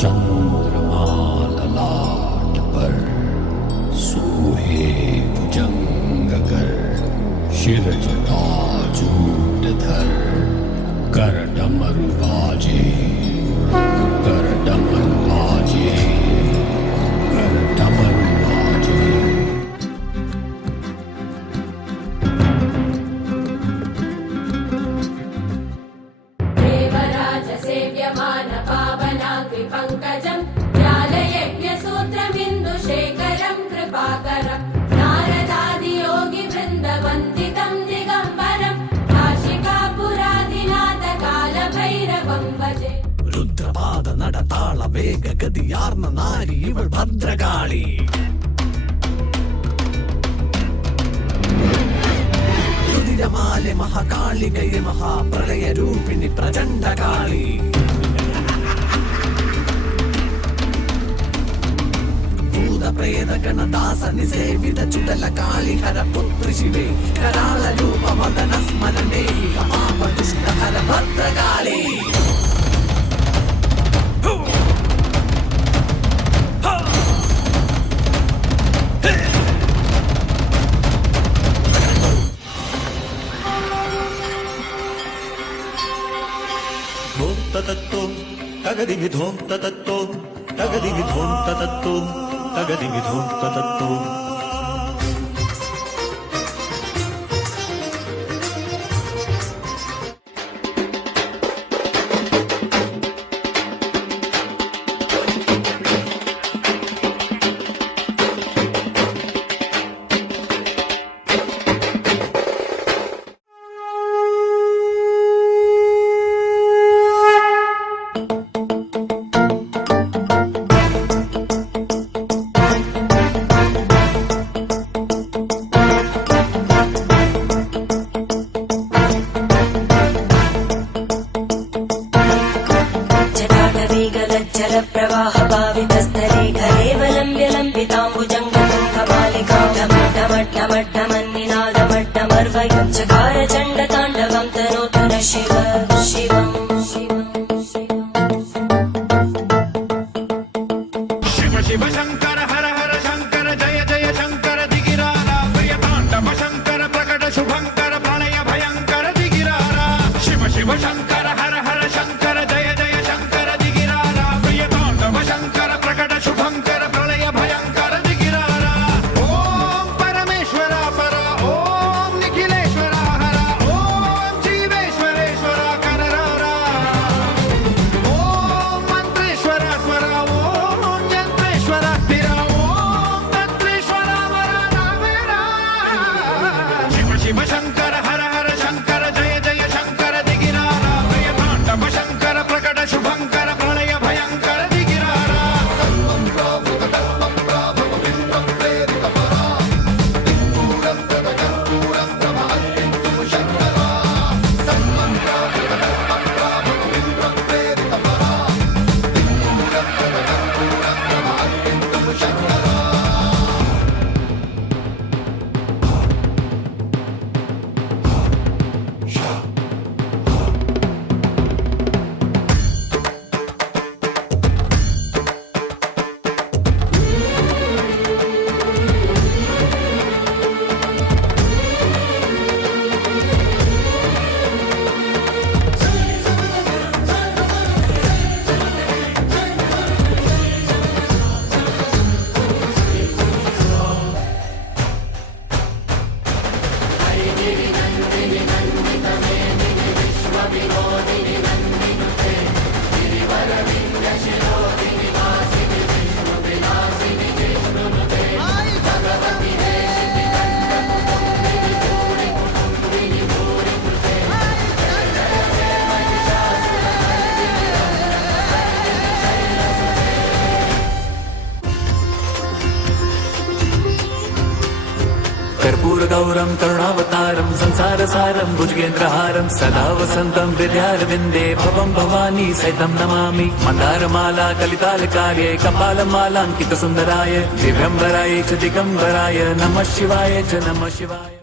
चंद्रमा ललाट पर सोहे भुजंगकर, शिर जटाजूटधर, कर डमरू बाजे, कर डमरू बाजे, कर डमरू बाजे। देवराज सेव्यमान पावनाग्रि पंकजं, ज्ञानयज्ञसूत्रमिन्दुशेखरं कृपाकरं, नारदादि योगी वृन्दवन्दितं दिगम्बरं, काशिकापुराधिनाथ कालभैरवं भजे। രുദ്രപാദ നടതാള വേഗഗതിയാർന്ന നാരി ഇവൾ ഭദ്രകാളി. രുതിരമാലെ മഹാകാളികയെ മഹാപ്രളയ രൂപിണി പ്രചണ്ഡകാളി. ഭൂതപ്രേത ഗണദാസ നിസേവിത ചുടല കാളിഹര പുത്രി ശിവേ കരാള രൂപ വദന സ്മരണേ പാപ ദുഷ്ടഹര ഭദ്രകാളി. ധോം തതത്തോം തഗദിമി ധോം തതത്തോം തഗദിമി ധോം തതത്തോം തഗദിമി ധോം തതത്തോം. प्रवाहभावितस्थले घरेवलम्ब्य लम्बिताम्बुजङ्गतुङ्गमालिका ढमड्ढमड्ढमन्निनादमड्ढमर्वयं चकार चण्डताण्डवं तनोतु न शिव शिवम् शिव शिव शङ्कर हर हर शङ्कर जय जय शङ्कर दिगिरारा प्रियताण्डव शङ्कर प्रकट शुभङ्कर प्रणय भयङ्कर दिगिरारा शिव शिव शङ्कर हर हर शङ्कर जय जय शङ्कर दिगिरारा प्रियताण्डव शङ्कर प्रकट शुभङ्कर प्रलय भयङ्कर दिगिरारा ॐ परमेश्वर पर ॐ निखिलेश्वर हर ॐ जीवेश्वरेश्वर कररारा ॐ मन्त्रेश्वर स्वर ॐ यन्त्रेश्वर स्थिर ॐ तन्त्रेश्वर वर नावेरा शिव शिव शङ्कर हर हर शङ्कर जय जय शङ्कर दिगिरारा प्रियताण्डव शङ्कर प्रकट शुभङ्कर प्रलय भयङ्कर दिगिरारा कर्पूरगौरं करुणावतारं संसारसारं भुजगेन्द्रहारं सदा वसन्तं हृदयारविन्दे भवं भवानी सहितं नमामि मन्दारमाला कलितालकार्ये कपालमालाङ्कितसुन्दराय दिव्यम्बराय च दिगम्बराय नमः शिवाय च नमः शिवाय।